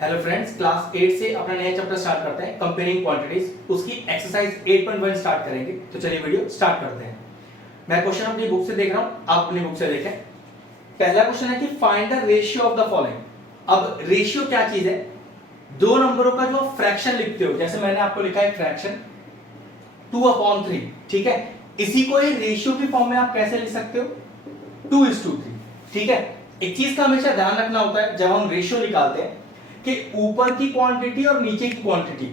Hello friends, class 8 से अपना नया चैप्टर स्टार्ट करते हैं, कंपेयरिंग क्वांटिटीज। उसकी एक्सरसाइज 8.1 स्टार्ट करेंगे। तो चलिए वीडियो स्टार्ट करते हैं। मैं क्वेश्चन अपनी बुक से देख रहा हूं, आप अपनी बुक से देखें। पहला क्वेश्चन है कि find the ratio of the following. अब रेशियो क्या चीज है? दो नंबरों का जो फ्रैक्शन लिखते हो, जैसे मैंने आपको लिखा है फ्रैक्शन 2/3, ठीक है। इसी को ही रेशियो की फॉर्म में आप कैसे लिख सकते हो? 2:3, ठीक है। एक चीज का हमेशा ध्यान रखना होता है जब हम रेशियो निकालते हैं कि ऊपर की क्वांटिटी और नीचे की क्वांटिटी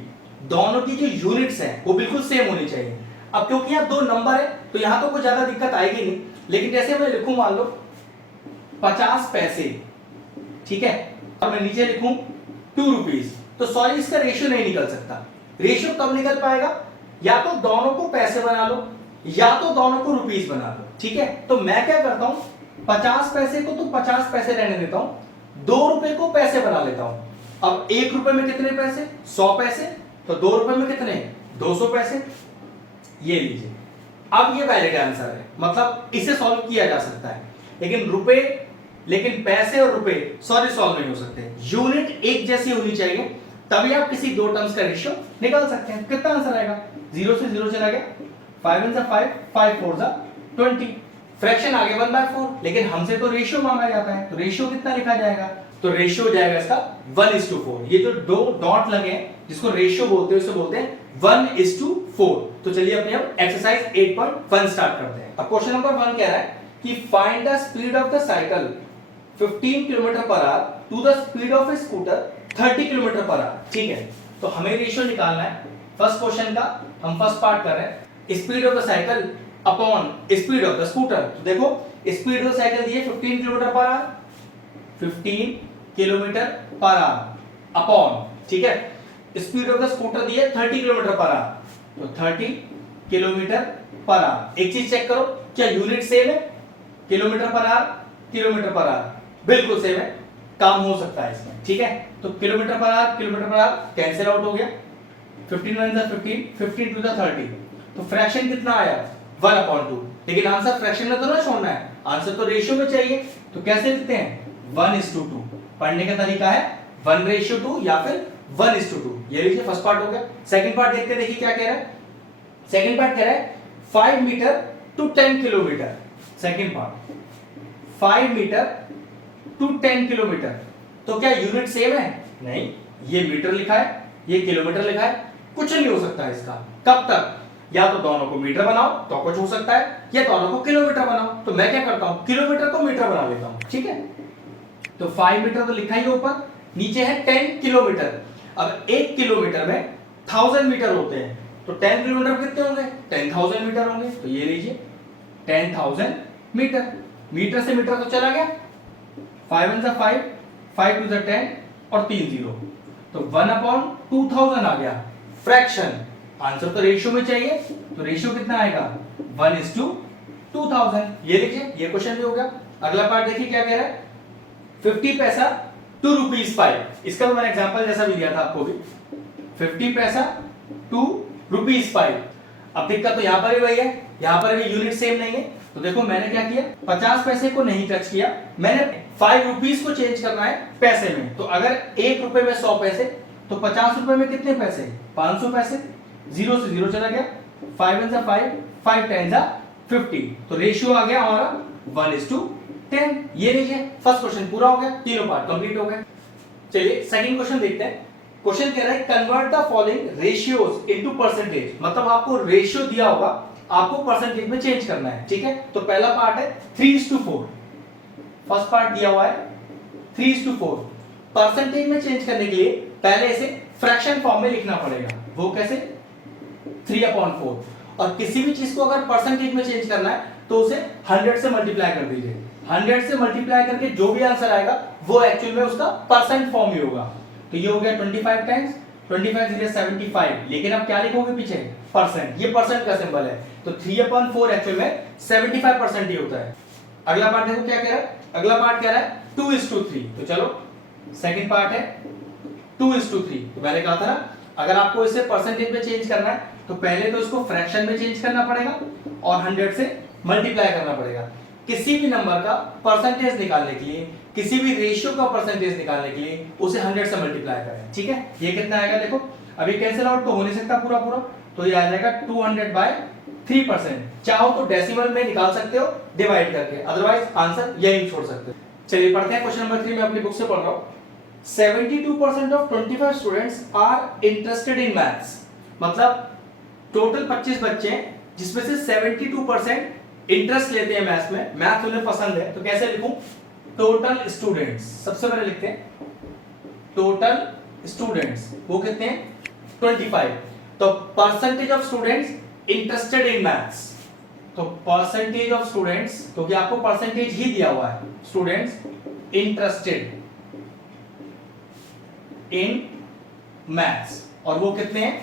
दोनों की जो यूनिट्स हैं वो बिल्कुल सेम होनी चाहिए। अब क्योंकि यहाँ दो नंबर है तो यहाँ तो कोई ज्यादा दिक्कत आएगी नहीं, लेकिन जैसे मैं लिखूं मान लो 50 पैसे, ठीक है, और मैं नीचे लिखूं 2 रुपीज, तो सॉरी इसका रेशियो नहीं निकल सकता। रेशियो कब निकल पाएगा? या तो दोनों को पैसे बना लो या तो दोनों को रुपीज बना लो, ठीक है। तो मैं क्या करता हूं, 50 पैसे को तो 50 पैसे रहने देता हूं, 2 रुपए को पैसे बना लेता हूं। अब 1 रुपए में कितने पैसे? 100 पैसे। तो 2 रुपए में कितने? 200 पैसे। ये लीजिए, अब ये वैलिड आंसर है, मतलब इसे सॉल्व किया जा सकता है। लेकिन पैसे और रुपए सॉरी सॉल्व नहीं हो सकते। यूनिट एक जैसी होनी चाहिए, तभी आप किसी दो टर्म्स का रेशियो निकाल सकते हैं। कितना आंसर आएगा? 0 से 0 चला गया, 5 1 5, 5 4 20। फ्रैक्शन आगे 1/4, लेकिन हमसे तो रेशियो मांगा जाता है, तो रेशियो कितना लिखा जाएगा? तो रेशियो हो जाएगा इसका 1:4। ये जो दो डॉट लगे हैं जिसको रेशियो बोलते हैं, उसे बोलते हैं 1:4। तो चलिए अपने हम एक्सरसाइज 8.1 स्टार्ट करते हैं। अब क्वेश्चन नंबर 1 कह रहा है कि find the speed of the cycle 15 km/h to the speed of a scooter 30 km/h, ठीक है। तो हमें रेशियो निकालना है। फर्स्ट क्वेश्चन का हम फर्स्ट पार्ट कर रहे हैं, speed of the cycle upon speed of the scooter. तो देखो स्पीड ऑफ द साइकिल दी है 15 km/h, 15 km/h अपॉन, ठीक है, स्पीड ऑफ द स्कूटर दी है 30 km/h, तो 30 km/h। एक चीज चेक करो, क्या यूनिट सेम है? किलोमीटर/h, किलोमीटर/h बिल्कुल सेम है, काम हो सकता है इसमें, ठीक है। तो किलोमीटर/h कैंसिल आउट हो गया, 15 1 15, 15 2 30। तो फ्रैक्शन कितना आया? 1/2। लेकिन आंसर फ्रैक्शन में तो ना छोड़ना है, आंसर तो रेशियो में चाहिए। तो कैसे लिखते हैं? 1:2। पढ़ने का तरीका है 1:2 या फिर 1:2। ये लीजिए, फर्स्ट पार्ट हो गया। सेकंड पार्ट देखते हैं, देखिए क्या कह रहा है। सेकंड पार्ट कह रहा है 5 metre to 10 kilometre. Second part 5 metre to 10 kilometre. तो क्या यूनिट सेम है? नहीं, ये मीटर लिखा है, ये किलोमीटर लिखा है, कुछ नहीं हो सकता इसका। कब तक? या तो दोनों को मीटर बनाओ तो कुछ हो सकता है, या दोनों को किलोमीटर बनाओ। तो मैं क्या करता हूं, किलोमीटर को मीटर बना लेता हूं, ठीक है। तो 5 मीटर तो लिखा ही है ऊपर, नीचे है 10 किलोमीटर। अब 1 किलोमीटर में 1000 मीटर होते हैं, तो 10 किलोमीटर कितने होंगे? 10,000 मीटर होंगे। तो ये लीजिए 10,000 मीटर। मीटर से मीटर तो चला गया, 5 1 5, 5 2 10 और 3 0, तो 1/2000 आ गया फ्रैक्शन। आंसर तो रेशियो में चाहिए, तो रेशियो कितना आएगा? 1:2000। ये लिखिए, ये क्वेश्चन भी हो गया। अगला पार्ट देखिए क्या कह रहा है, 50 पैसा टू ₹5। इसका तो मैंने एग्जांपल जैसा भी दिया था आपको भी, 50 पैसा टू ₹5। अब दिक्कत तो यहां पर भी वही है, यहां पर भी यूनिट सेम नहीं है। तो देखो मैंने क्या किया, 50 पैसे को नहीं टच किया, मैंने 5 रुपीज को चेंज करना है पैसे में। तो अगर 1 रुपए में 100 पैसे, तो 50 रुपए में कितने पैसे? 500 पैसे। 0 से 0 चला गया, 5 1 5, 5 10 50। तो रेशियो आ गया हमारा 1:10। ये लीजिए, फर्स्ट क्वेश्चन पूरा हो गया, तीनों पार्ट कंप्लीट हो गए। चलिए सेकंड क्वेश्चन देखते हैं। क्वेश्चन कह रहा है convert the following ratios into percentage. मतलब आपको रेशियो दिया होगा, आपको परसेंटेज में चेंज करना है, ठीक है। तो पहला पार्ट है 3:4। फर्स्ट पार्ट दिया हुआ है 3:4। परसेंटेज में चेंज करने के लिए पहले इसे फ्रैक्शन फॉर्म में लिखना पड़ेगा। वो कैसे? 3/4। और किसी भी चीज को अगर परसेंटेज में चेंज करना है तो उसे 100 से मल्टीप्लाई कर दीजिए। 100 से मल्टीप्लाई करके जो भी आंसर आएगा वो एक्चुअल में उसका परसेंट फॉर्म ही होगा। तो ये हो गया 25 टाइम्स 25 0 75। लेकिन अब क्या लिखोगे पीछे? परसेंट। ये परसेंट का सिंबल है, तो 3/4 एक्चुअल में 75% ही होता है। अगला पार्ट देखो क्या कह रहा है। अगला पार्ट कह रहा है 2:3। तो चलो सेकंड पार्ट है 2:3। तो मैंने कहा था ना, अगर आपको इसे परसेंटेज में चेंज करना है तो पहले तो इसको फ्रैक्शन में चेंज करना पड़ेगा और 100 से मल्टीप्लाई करना पड़ेगा। किसी भी नंबर का परसेंटेज निकालने के लिए, किसी भी रेशियो का परसेंटेज निकालने के लिए उसे 100 से मल्टीप्लाई करें। ठीक है, ये कितना आएगा देखो, अभी कैंसिल आउट तो हो नहीं सकता पूरा पूरा, तो ये आ जाएगा 200/3%। चाहो तो डेसिमल में निकाल सकते हो डिवाइड करके, अदरवाइज आंसर यही छोड़ सकते हो। चलिए पढ़ते हैं क्वेश्चन नंबर 3, मैं अपनी बुक से पढ़ रहा हूं। 72% of 25 students are interested in maths. मतलब टोटल 25 बच्चे हैं जिसमें से 72% इंटरेस्ट लेते हैं मैथ्स में, मैथ्स उन्हें पसंद है। तो कैसे लिखूं? टोटल स्टूडेंट्स, सबसे पहले लिखते हैं टोटल स्टूडेंट्स, वो कितने हैं? 25। तो percentage of students interested in maths, तो परसेंटेज ऑफ स्टूडेंट्स, क्योंकि आपको परसेंटेज ही दिया हुआ है, स्टूडेंट्स इंटरेस्टेड इन मैथ्स, और वो कितने हैं?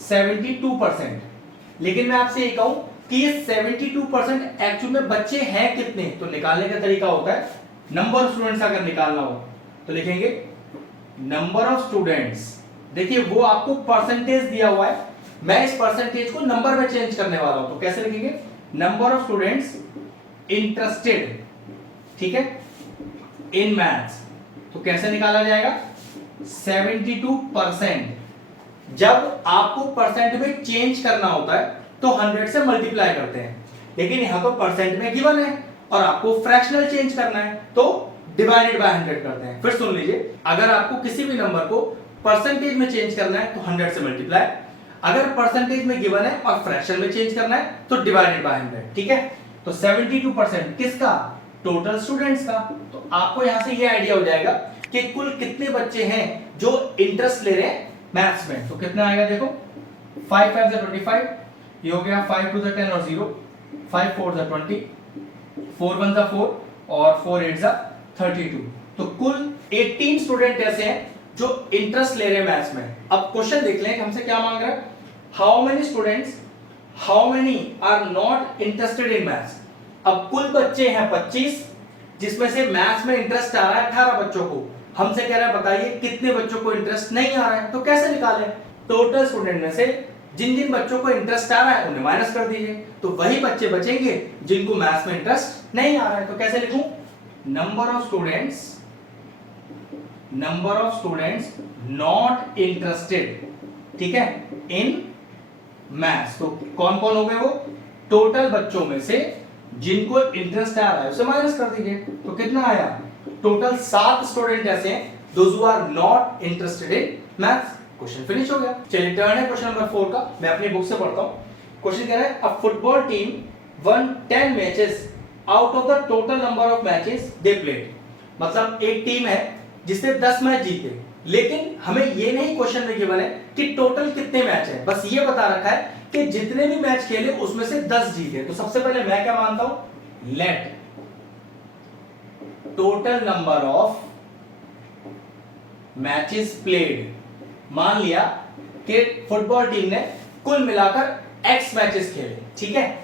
72%। लेकिन मैं आपसे ये कहूं कि ये 72% एक्चुअल में बच्चे हैं कितने? तो निकालने का तरीका होता है, नंबर ऑफ स्टूडेंट्स अगर निकालना हो तो लिखेंगे नंबर ऑफ स्टूडेंट्स। देखिए वो आपको परसेंटेज दिया हुआ है, मैं इस परसेंटेज को नंबर में चेंज करने वाला हूं, तो कैसे लिखेंगे? नंबर ऑफ स्टूडेंट्स इंटरेस्टेड, ठीक है, इन मैथ्स। तो कैसे निकाला जाएगा? 72%। जब आपको परसेंट में चेंज करना होता है तो 100 से मल्टीप्लाई करते हैं, लेकिन यहां तो परसेंट में गिवन है और आपको फ्रैक्शनल चेंज करना है तो डिवाइडेड बाय 100 करते हैं। फिर सुन लीजिए, अगर आपको किसी भी नंबर को परसेंटेज में चेंज करना है तो 100 से मल्टीप्लाई, अगर परसेंटेज में गिवन है और फ्रैक्शन में चेंज करना है तो डिवाइडेड बाय 100। ठीक है, तो 72% किसका? टोटल स्टूडेंट्स का। तो आपको यहां से ये आइडिया हो जाएगा कि कुल कितने बच्चे हैं जो इंटरेस्ट ले रहे हैं मैथ्स में। तो कितना आएगा देखो, 5 5 25, ये हो गया 5 2 10 और 0, 5 4 20, 4 1 4 और 4 8 32। तो कुल 18 स्टूडेंट ऐसे हैं जो इंटरेस्ट ले रहे हैं मैथ्स में। अब क्वेश्चन देख लें कि हमसे क्या मांग रहा है, how many students, how many are not interested in maths. अब कुल बच्चे हैं 25, जिसमें से मैथ्स में इंटरेस्ट आ रहा है 18 बच्चों को। हमसे कह रहा है बताइए कितने बच्चों को इंटरेस्ट नहीं आ रहा है। तो कैसे निकालें? टोटल स्टूडेंट में से जिन जिन बच्चों को इंटरेस्ट आ रहा है उन्हें माइनस कर दीजिए, तो वही बच्चे बचेंगे जिनको मैथ्स में इंटरेस्ट नहीं आ रहा है। तो कैसे लिखूं? Number of students, number of students not interested, ठीक है, इन मैथ्स। तो कौन कौन हो गए वो? टोटल बच्चों में से जिनको इंटरेस्ट आ रहा है उसे माइनस कर दीजिए, तो कितना आया? टोटल 7 स्टूडेंट ऐसे हैं those who are not interested in maths. Question finish हो गया। चलिए टर्न है क्वेश्चन नंबर 4 का, मैं अपनी बुक से पढ़ता हूं। क्वेश्चन कह रहा है, अ football team one 10 matches out of the total number of matches they played. मतलब एक टीम है जिसने 10 मैच जीते, लेकिन हमें ये नहीं क्वेश्चन में गिवन है कि टोटल कितने मैच है, बस ये बता रखा है कि जितने भी मैच खेले उसमें से 10 जीते। तो सबसे पहले मैं क्या मानता हूं, let total number of matches played. मान लिया कि फुटबॉल टीम ने कुल मिलाकर x मैचेस खेले, ठीक है,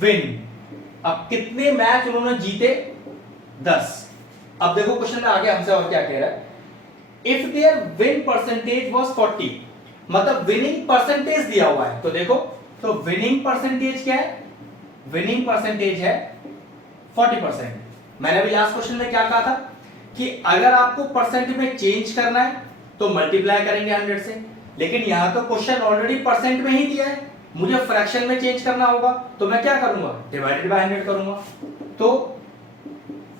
विन। अब कितने मैच उन्होंने जीते? 10। अब देखो क्वेश्चन में आगे हमसे और क्या कह रहा है, if their win percentage was 40, मतलब विनिंग परसेंटेज दिया हुआ है। तो देखो, तो विनिंग परसेंटेज क्या है? विनिंग परसेंटेज है 40%। मैंने अभी लास्ट क्वेश्चन में क्या कहा था कि अगर आपको परसेंट में चेंज करना है तो मल्टीप्लाई करेंगे 100 से, लेकिन यहां तो क्वेश्चन ऑलरेडी परसेंट में ही दिया है, मुझे फ्रैक्शन में चेंज करना होगा, तो मैं क्या करूंगा? डिवाइडेड बाय 100 करूंगा, तो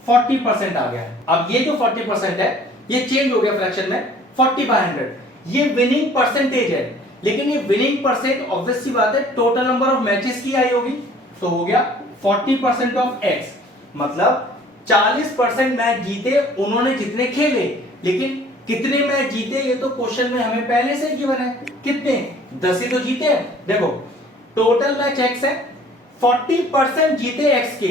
40% आ गया। अब ये जो 40% है ये चेंज हो गया फ्रैक्शन में 40/100। ये विनिंग परसेंटेज है, लेकिन ये विनिंग परसेंट ऑब्वियस सी बात है टोटल नंबर ऑफ मैचेस की आई होगी, तो हो गया 40% ऑफ x, मतलब 40% मैच जीते उन्होंने जितने खेले, लेकिन कितने मैच जीते ये तो क्वेश्चन में हमें पहले से ही गिवन है। कितने? 10 ही तो जीते हैं। देखो टोटल मैच x है, 40% जीते x के,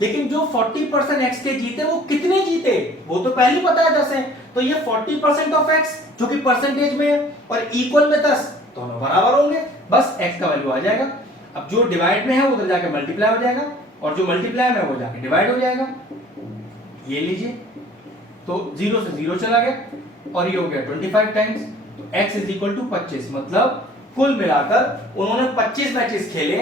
लेकिन जो 40% x के जीते वो कितने जीते वो तो पहले ही पता है 10 है, तो ये 40% ऑफ x जो कि परसेंटेज में है और इक्वल में 10, दोनों बराबर होंगे, बस x का वैल्यू आ जाएगा। अब जो डिवाइड में है वो उधर जाके मल्टीप्लाई हो जाएगा और जो मल्टीप्लाई में वो जाके डिवाइड हो जाएगा। ये लीजिए, तो 0 से 0 चला गया और ये हो गया 25 टाइम्स, तो x इज इक्वल टू 25, मतलब कुल मिलाकर उन्होंने 25 मैचेस खेले,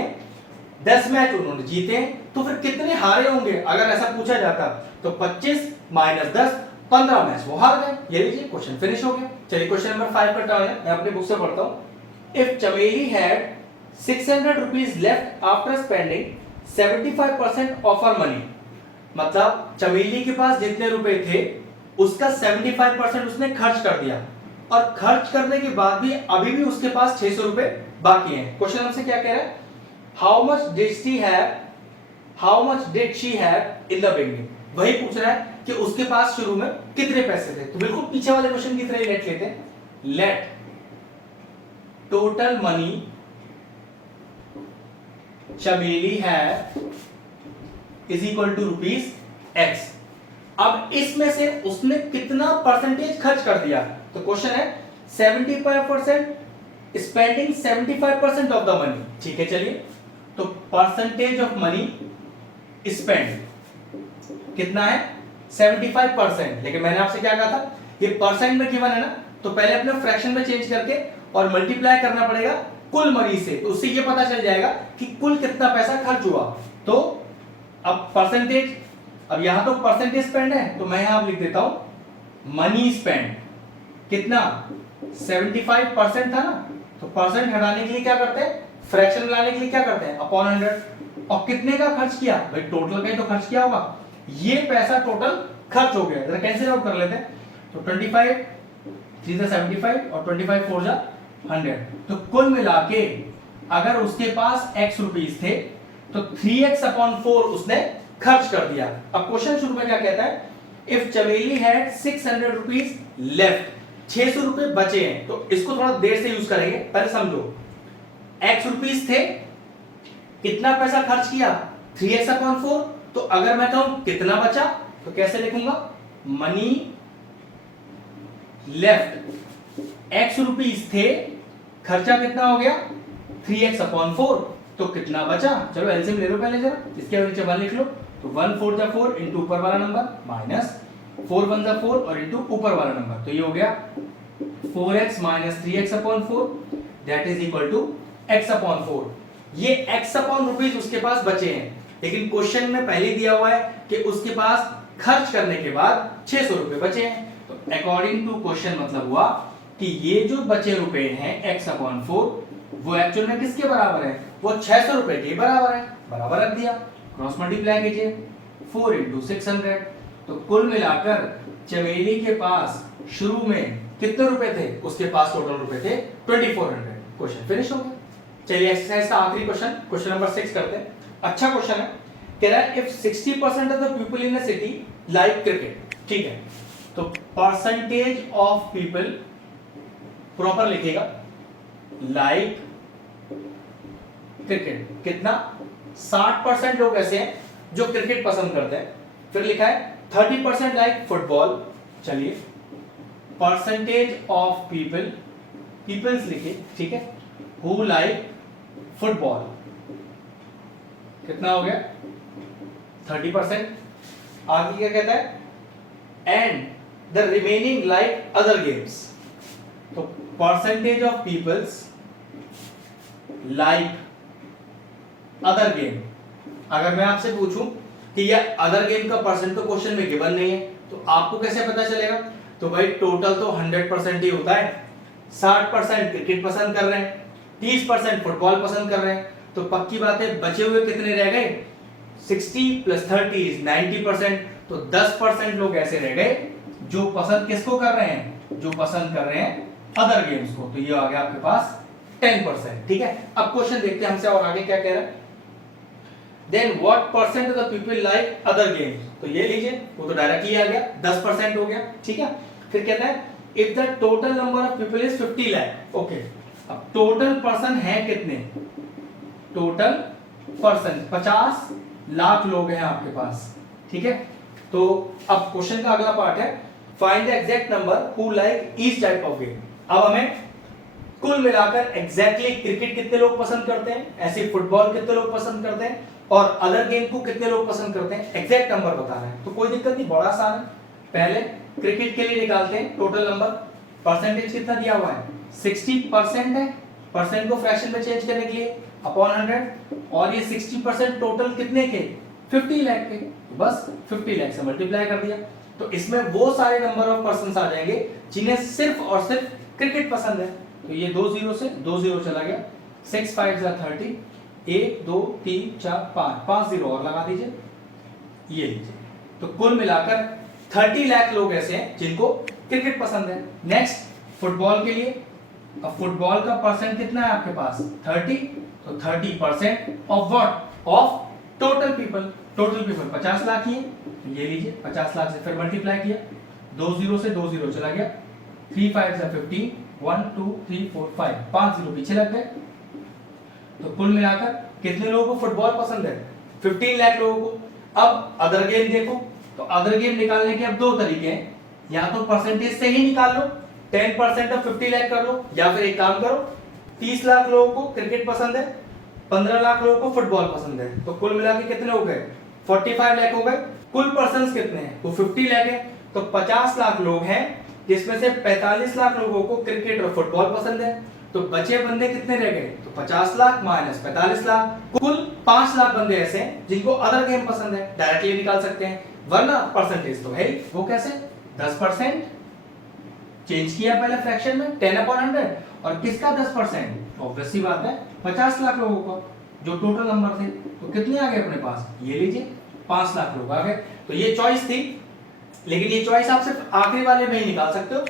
10 मैच उन्होंने जीते हैं, तो फिर कितने हारे होंगे अगर ऐसा पूछा जाता? तो 25 माइनस 10, 15 मैच वो हार गए। ये लीजिए क्वेश्चन फिनिश हो गया। चलिए क्वेश्चन नंबर 5 का टर्न है, मैं अपनी बुक से पढ़ता हूं। इफ चमेली had 600 rupees left after spending 75% of her money, मतलब चमेली के पास जितने रुपए थे उसका 75% उसने खर्च कर दिया, और खर्च करने के बाद भी अभी भी उसके पास 600 रुपए बाकी हैं। क्वेश्चन हमसे क्या कह रहा है? How much did she have in the beginning. वही पूछ रहा है कि उसके पास शुरू में कितने पैसे थे। तो बिल्कुल पीछे वाले क्वेश्चन की तरह ही लेट लेते हैं। Let total money Chameli have is equal to rupees X. अब इसमें से उसने कितना परसेंटेज खर्च कर दिया? तो क्वेश्चन है 75% स्पेंडिंग 75% ऑफ द मनी। ठीक है, चलिए तो परसेंटेज ऑफ मनी स्पेंड कितना है? 75%। लेकिन मैंने आपसे क्या कहा था, ये परसेंट में गिवन है ना, तो पहले अपने फ्रैक्शन में चेंज करके और मल्टीप्लाई करना पड़ेगा कुल मनी से, तो उससे ये पता चल जाएगा कि कुल कितना पैसा खर्च हुआ। तो अब परसेंटेज, अब यहां तो परसेंटेज स्पेंड है, तो मैं यहां लिख देता हूं मनी स्पेंड कितना? 75% था ना, तो परसेंट हटाने के लिए क्या करते हैं? फ्रैक्शन लाने के लिए क्या करते हैं? अपॉन 100। और कितने का खर्च किया भाई? टोटल का ही तो खर्च किया होगा। ये पैसा टोटल खर्च हो गया। जरा कैंसिल आउट कर लेते हैं। तो 25 3 सा 75 और 25 4 जा 100। तो कुल मिला के अगर उसके पास x रुपीस थे तो 3x अपॉन 4 उसने खर्च कर दिया। अब क्वेश्चन शुरू में क्या कहता है? इफ चमेली हैड 600 रुपीस लेफ्ट, 600 रुपए बचे हैं। तो इसको थोड़ा देर से यूज करेंगे, पहले समझो। x रुपीस थे, कितना पैसा खर्च किया? 3x upon 4। तो अगर मैं कहूं कितना बचा तो कैसे लिखूंगा? मनी लेफ्ट, x रुपीस थे, खर्चा कितना हो गया? 3x upon 4। तो कितना बचा? चलो एलसीएम ले लो पहले जरा, इसके नीचे 1 लिख लो। तो 1 4 जा 4 इंटू ऊपर वाला नंबर माइनस 4 1 जा 4 और इंटू ऊपर वाला नंबर। तो ये हो गया 4x minus 3x upon 4 that is equal to x upon 4। ये x अपॉन रुपीस उसके पास बचे हैं, लेकिन क्वेश्चन में पहले दिया हुआ है कि उसके पास खर्च करने के बाद 600 रुपए बचे हैं। तो अकॉर्डिंग टू क्वेश्चन मतलब हुआ कि ये जो बचे रुपए हैं x अपॉन 4 वो एक्चुअल में किसके बराबर है? वो 600 रुपए के बराबर है। बराबर रख दिया, क्रॉस मल्टीप्लाई कीजिए 4 इंटू 600। तो कुल मिलाकर चमेली के पास शुरू में कितने रुपए थे? उसके पास टोटल रुपए थे 2400। क्वेश्चन फिनिश हो गया। चलिए एक्सरसाइज का आखिरी क्वेश्चन, क्वेश्चन नंबर 6 करते हैं। अच्छा क्वेश्चन है, कह रहा है if 60% of the people in a city like cricket. ठीक है, तो परसेंटेज ऑफ पीपल प्रॉपर लिखेगा लाइक क्रिकेट। कितना? 60% लोग ऐसे हैं जो क्रिकेट पसंद करते हैं। फिर लिखा है 30% लाइक फुटबॉल। चलिए परसेंटेज ऑफ पीपल, पीपल्स लिखिए, ठीक है, हु लाइक फुटबॉल कितना हो गया? 30%। आगे क्या कहता है? And the remaining like other games. तो percentage of peoples like other game. अगर मैं आपसे पूछूं कि यह अदर गेम का परसेंट तो क्वेश्चन में गिवन नहीं है, तो आपको कैसे पता चलेगा? तो भाई टोटल तो 100% ही होता है। 60% क्रिकेट पसंद कर रहे हैं, 30% फुटबॉल पसंद कर रहे हैं, तो पक्की बात है बचे हुए कितने रह गए? 60 प्लस 30 इज 90%। तो 10% लोग ऐसे रह गए जो पसंद किसको कर रहे हैं? जो पसंद कर रहे हैं अदर गेम्स को। तो ये आ गया आपके पास 10%। ठीक है, अब क्वेश्चन देखते हैं हमसे और आगे क्या कह रहा है। Then what percent of the people like other games. तो ये लीजिए, वो तो डायरेक्टली आ गया, 10% हो गया। ठीक है, फिर कहता है if the total number of people is 50 lakh. Okay, अब टोटल पर्सन है कितने? टोटल पर्सन 50 लाख लोग हैं आपके पास। ठीक है, तो अब क्वेश्चन का अगला पार्ट है find the exact number who like each type of game. अब हमें कुल मिलाकर एग्जैक्टली क्रिकेट कितने लोग पसंद करते हैं, ऐसे फुटबॉल कितने लोग पसंद करते हैं, और अदर गेम को कितने लोग पसंद करते हैं, एग्जैक्ट नंबर बताना है। तो कोई दिक्कत नहीं, बड़ा आसान है। पहले क्रिकेट के लिए निकालते हैं टोटल नंबर। परसेंटेज कितना दिया हुआ है? 60% है। परसेंट को फ्रैक्शन में चेंज करने के लिए अपॉन 100 और ये 60% टोटल कितने के 50 लाख के, तो बस 50 लाख से मल्टीप्लाई कर दिया। तो इसमें वो सारे नंबर ऑफ पर्संस आ जाएंगे जिन्हें सिर्फ और सिर्फ क्रिकेट पसंद है। तो ये 2 0 से 2 0 चला गया, 6 5 जा 30, 1 2 3 4 5 0 और लगा दीजिए, ये लीजिए। तो कुल मिलाकर 30 लाख लोग ऐसे हैं जिनको क्रिकेट पसंद है। नेक्स्ट फुटबॉल के लिए, अब फुटबॉल का परसेंट कितना है आपके पास 30, तो 30% of what, of total people. Total people 50 lakh ही है, तो ये लीजिए 50 लाख से फिर मल्टीप्लाई किया, 2 0 से 2 0 चला गया, 3 5 से 15, 1 2 3 4 5 0 पीछे लग गए। तो कुल मिलाकर कितने लोगों को फुटबॉल पसंद है 15 लाख लोगों को। अब अदर गेम देखो, तो अदर गेम निकालने के अब दो तरीके हैं, या तो परसेंटेज से ही निकाल लो, 10% ऑफ 50 लाख कर लो, या फिर एक काम करो 30 लाख लोगों को क्रिकेट पसंद है, 15 लाख लोगों को फुटबॉल पसंद है, तो कुल मिला के कितने हो गए 45 लाख हो गए। कुल पर्सन्स कितने हैं, वो 50 लाख है, तो 50 लाख लोग हैं जिसमें से 45 लाख लोगों को क्रिकेट और फुटबॉल पसंद है, तो बचे बंदे कितने रह गए, तो 50 लाख माइनस 45 लाख, कुल 5 लाख बंदे ऐसे हैं जिनको अदर गेम पसंद है। डायरेक्टली निकाल सकते हैं, वरना परसेंटेज तो है ही, वो कैसे 10% चेंज किया पहले फ्रैक्शन में 10/100, और किसका 10%, ऑब्वियस सी बात है 50 लाख लोगों को जो टोटल नंबर थे, तो कितने आ गए अपने पास, ये लीजिए 5 लाख लोग आ गए। तो ये चॉइस थी, लेकिन ये चॉइस आप सिर्फ आखिरी वाले में ही निकाल सकते हो,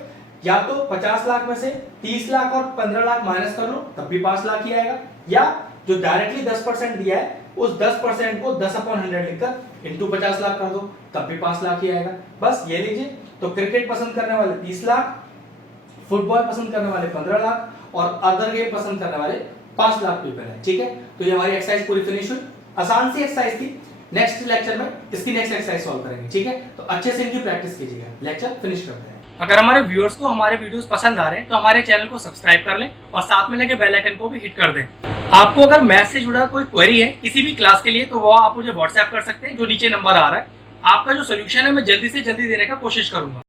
या तो 50 लाख में से 30 लाख और 15 लाख माइनस कर लो तब भी 5 लाख ही आएगा, या जो डायरेक्टली 10% दिया है उस 10% को 10/100 लिखकर इनटू 50 लाख कर दो तब भी 5 लाख ही आएगा। बस ये लीजिए। तो क्रिकेट पसंद करने वाले 30 लाख, फुटबॉल पसंद करने वाले 15 लाख और अदर गेम पसंद करने वाले 5 लाख पीपल है। ठीक है, तो ये हमारी एक्सरसाइज पूरी फिनिश हुई। आसान सी एक्सरसाइज थी। नेक्स्ट लेक्चर में इसकी नेक्स्ट एक्सरसाइज सॉल्व करेंगे। ठीक है, तो अच्छे से इनकी प्रैक्टिस कीजिएगा। लेक्चर फिनिश करते हैं। अगर हमारे व्यूअर्स को हमारे वीडियोस पसंद आ रहे हैं तो हमारे चैनल को सब्सक्राइब कर लें और साथ में लगे बेल आइकन को भी हिट कर दें। आपको अगर मैथ से जुड़ा कोई क्वेरी है किसी भी क्लास के लिए, तो वो आप मुझे व्हाट्सएप कर सकते हैं, जो नीचे नंबर आ रहा है। आपका जो सोल्यूशन है मैं जल्दी से जल्दी देने का कोशिश करूंगा।